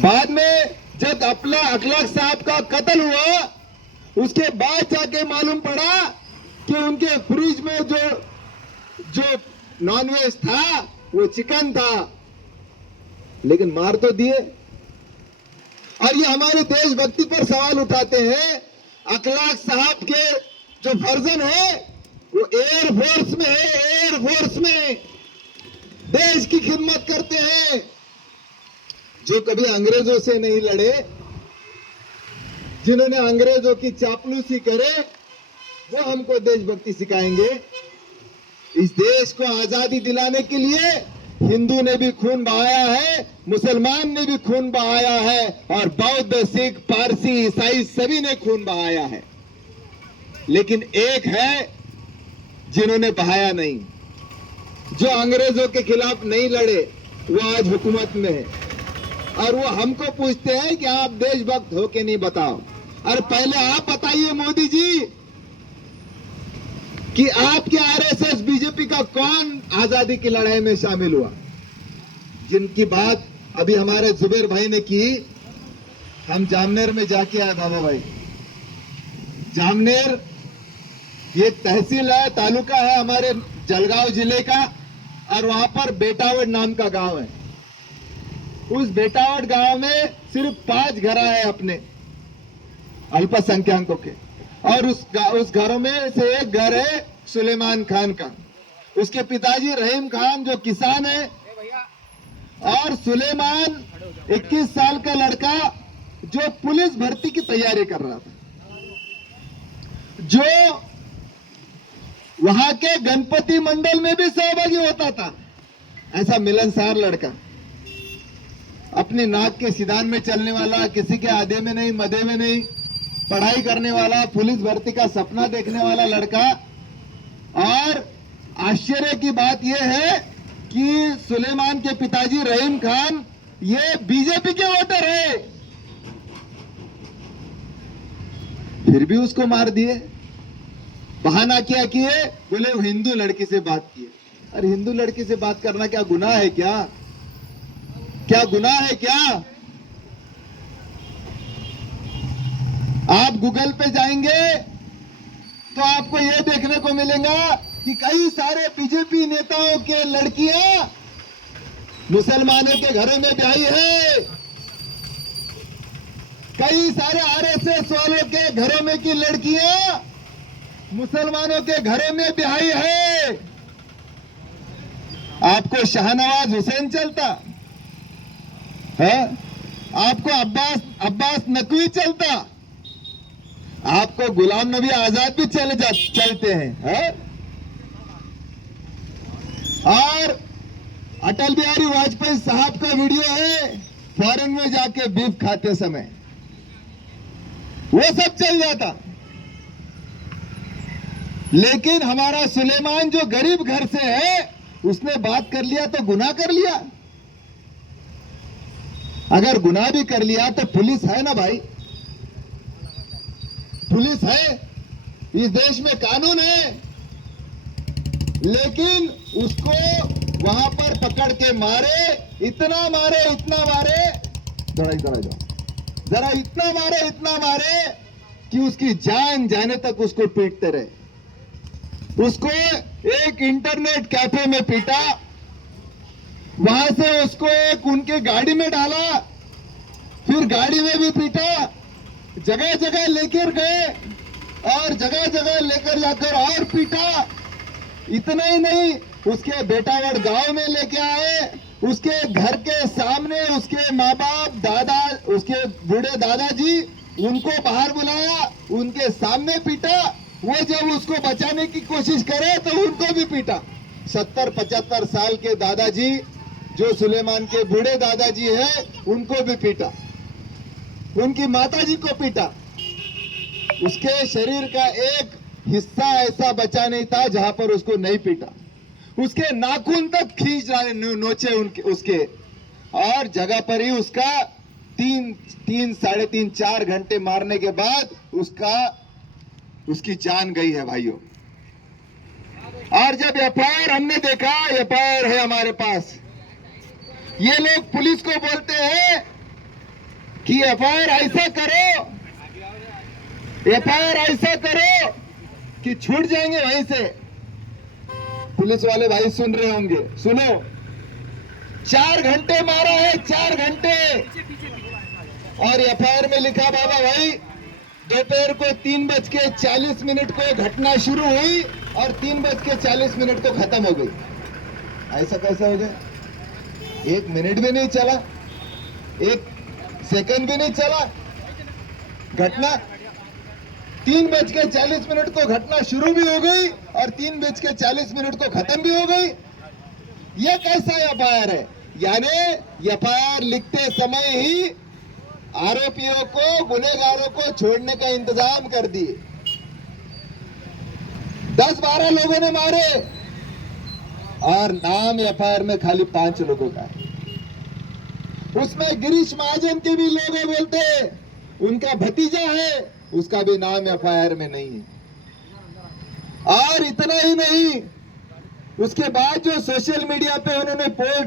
बाद में जब अखलाक साहब का कत्ल हुआ, उसके बाद जाके मालूम पड़ा कि उनके फ्रिज में जो नॉनवेज था वो चिकन था, लेकिन मार तो दिए। और ये हमारे देशभक्ति पर सवाल उठाते हैं। अखलाक साहब के जो वर्जन है वो एयरफोर्स में है, एयरफोर्स में देश की खिदमत करते हैं। जो कभी अंग्रेजों से नहीं लड़े, जिन्होंने अंग्रेजों की चापलूसी करे, वो हमको देशभक्ति सिखाएंगे। इस देश को आजादी दिलाने के लिए हिंदू ने भी खून बहाया है, मुसलमान ने भी खून बहाया है, और बौद्ध, सिख, पारसी, ईसाई सभी ने खून बहाया है। लेकिन एक है जिन्होंने बहाया नहीं, जो अंग्रेजों के खिलाफ नहीं लड़े, वो आज हुकूमत में है। और वो हमको पूछते हैं कि आप देशभक्त हो कि नहीं, बताओ। और पहले आप बताइए मोदी जी कि आपके आरएसएस बीजेपी का कौन आजादी की लड़ाई में शामिल हुआ। जिनकी बात अभी हमारे जुबेर भाई ने की, हम जामनेर में जाके आए बाबा भाई। जामनेर ये तहसील है, तालुका है हमारे जलगांव जिले का, और वहां पर बेटावड़ नाम का गांव है। उस बेटावड़ गांव में सिर्फ 5 घर है अपने अल्पसंख्यकों के, और उस घरों में से एक घर है सुलेमान खान का। उसके पिताजी रहीम खान जो किसान है, और सुलेमान 21 साल का लड़का जो पुलिस भर्ती की तैयारी कर रहा था, जो वहां के गणपति मंडल में भी सहभागी होता था। ऐसा मिलनसार लड़का, अपनी नाक के सिदान में चलने वाला, किसी के आधे में नहीं मधे में नहीं, पढ़ाई करने वाला, पुलिस भर्ती का सपना देखने वाला लड़का। और आश्चर्य की बात यह है कि सुलेमान के पिताजी रहीम खान ये बीजेपी के वोटर है, फिर भी उसको मार दिए। बहाना क्या किए, बोले वो हिंदू लड़की से बात किए। अरे हिंदू लड़की से बात करना क्या गुनाह है क्या? क्या गुनाह है क्या? आप गूगल पे जाएंगे तो आपको यह देखने को मिलेगा कि कई सारे बीजेपी नेताओं के लड़कियां मुसलमानों के घरों में ब्याही है, कई सारे आरएसएस वालों के घरों में की लड़कियां मुसलमानों के घरों में ब्याही है। आपको शाहनवाज हुसैन चलता है, आपको अब्बास नकवी चलता, आपको गुलाम नबी आजाद भी चलते हैं, और अटल बिहारी वाजपेयी साहब का वीडियो है फॉरेन में जाके बीफ खाते समय, वो सब चल जाता। लेकिन हमारा सुलेमान जो गरीब घर से है, उसने बात कर लिया तो गुनाह कर लिया। अगर गुनाह भी कर लिया तो पुलिस है ना भाई, पुलिस है, इस देश में कानून है। लेकिन उसको वहां पर पकड़ के मारे, इतना मारे, इतना मारे, जरा इतना मारे कि उसकी जान जाने तक उसको पीटते रहे। उसको एक इंटरनेट कैफे में पीटा, वहां से उसको एक उनके गाड़ी में डाला, फिर गाड़ी में भी पीटा, जगह जगह लेकर गए और जगह जगह लेकर जाकर और पीटा। इतना ही नहीं, उसके बेटावड़ गांव में लेके आए, उसके घर के सामने उसके माँ बाप, दादा, उसके बूढ़े दादाजी, उनको बाहर बुलाया, उनके सामने पीटा। वो जब उसको बचाने की कोशिश करे तो उनको भी पीटा। 70-75 साल के दादाजी जो सुलेमान के बूढ़े दादाजी हैं, उनको भी पीटा, उनकी माताजी को पीटा। उसके शरीर का एक हिस्सा ऐसा बचा नहीं था जहां पर उसको नहीं पीटा। उसके नाखून तक खींच रहे, नोचे उसके, और जगह पर ही उसका 3, 3, 4 घंटे मारने के बाद उसकी जान गई है भाइयों। और जब एफआईआर हमने देखा, एफआईआर है हमारे पास, ये लोग पुलिस को बोलते हैं कि एफआईआर ऐसा करो, एफआईआर ऐसा करो कि छूट जाएंगे वहीं से। पुलिस वाले भाई सुन रहे होंगे, सुनो। 4 घंटे मारा है, 4 घंटे। और एफआईआर में लिखा बाबा भाई दोपहर को 3:40 को घटना शुरू हुई और 3:40 को खत्म हो गई। ऐसा कैसे हो गया? 1 मिनट भी नहीं चला, 1 सेकंड भी नहीं चला। घटना 3:40 को घटना शुरू भी हो गई और 3:40 को खत्म भी हो गई। यह कैसा एफआईआर है? यानी एफआईआर लिखते समय ही आरोपियों को, गुनहगारों को छोड़ने का इंतजाम कर दिए। 10-12 लोगों ने मारे और नाम एफआईआर में खाली 5 लोगों का है। उसमें गिरीश महाजन के भी लोग हैं बोलते, उनका भतीजा है, उसका भी नाम एफआईआर में नहीं है। और इतना ही नहीं, उसके बाद जो सोशल मीडिया पे उन्होंने पोस्ट